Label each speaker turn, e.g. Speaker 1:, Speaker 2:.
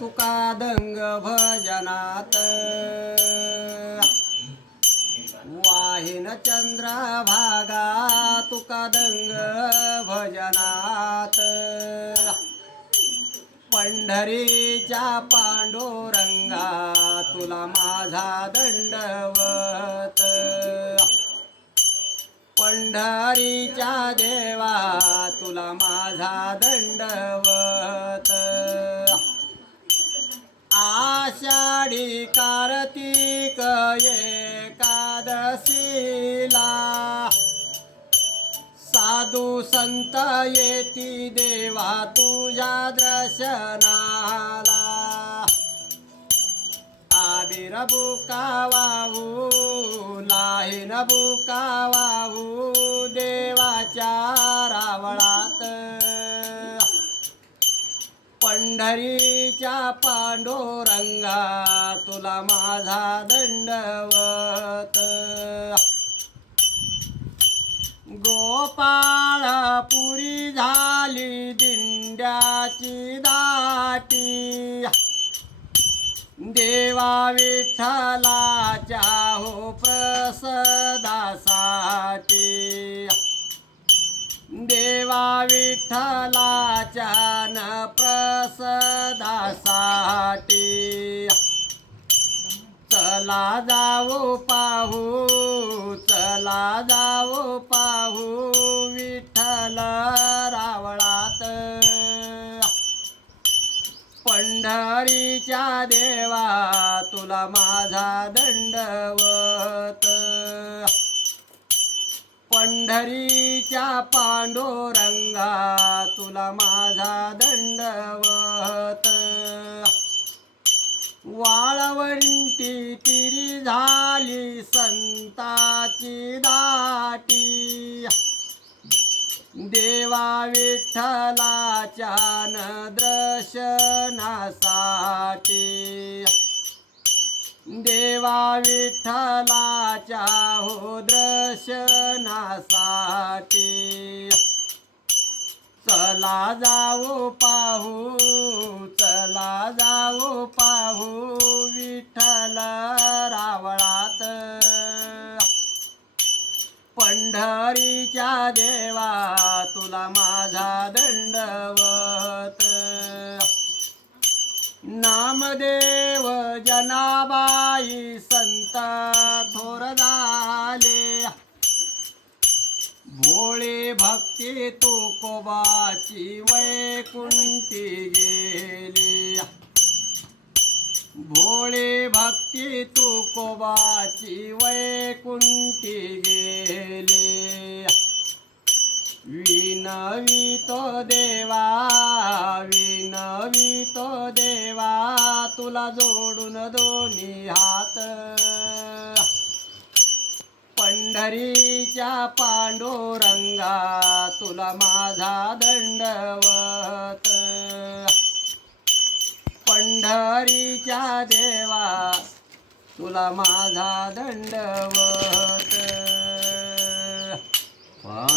Speaker 1: तुका दंग भजनात. वाहिन चंद्र भागा तुका दंग भजनात. पंढरीच्या पांडुरंगा तुला माझा दंडवत. पंढरीच्या देवा तुला माझा दंडवत. आषाढी कार्तिक एकादशीला. साधू संत येती देवा तुझ्या दर्शनाला. आबिर बुका वाहू लाहीन बुका वाहू दे. पंढरीच्या पांडुरंगा तुला माझा दंडवत. गोपाळपुरी झाली दिंड्याची दाटी. देवा विठ्ठलाच्या हो प्रसदासाठी. देवा विठ्ठलाच्या न प्रसदासाठी चला जाऊ पाहू चला जाऊ पाहू विठ्ठल रावळात. पंढरीच्या देवा तुला माझा दंडवत. पंढरीच्या पांडुरंगा तुला माझा दंडवत. वाळवंटी तिरी झाली संताची दाटी. देवा विठ्ठलाच्या न दर्शनासाठी. देवा विठ्ठलाच्या हो दर्शनासाठी. चला जाऊ पाहू चला जाऊ पाहू विठ्ठल रावळात. पंढरीच्या देवा तुला माझा दंडवत. नामदेव जनाबाई संत थोर भक्ती तुकोबाची वैकुंठी गेली. भोळे भक्ती तुकोबाची वैकुंठी गेली. विनवी तो देवा विनवी तो देवा तुला जोडून दोन्ही हात पंढरीच्या पांडुरंगा तुला माझा दंडवत. पंढरीच्या देवा तुला माझा दंडवत.